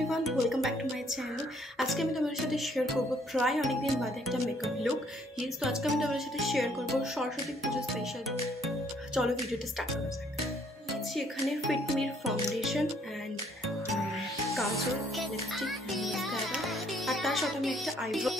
Everyone welcome back to my channel. आज के मैं तुम्हारे साथ शेयर करब प्राय अनेक दिन बाद एक मेकअप लुक। यस, तो आज के मैं तुम्हारे साथ शेयर करब सरस्वती पूजा स्पेशल। चलो भिडियोটা स्टार्ट करा যাক। নিয়েছি এখানে ফিটমির foundation and Kajal, lipstick, mascara আর তার সাথে আমি একটা আইব্রো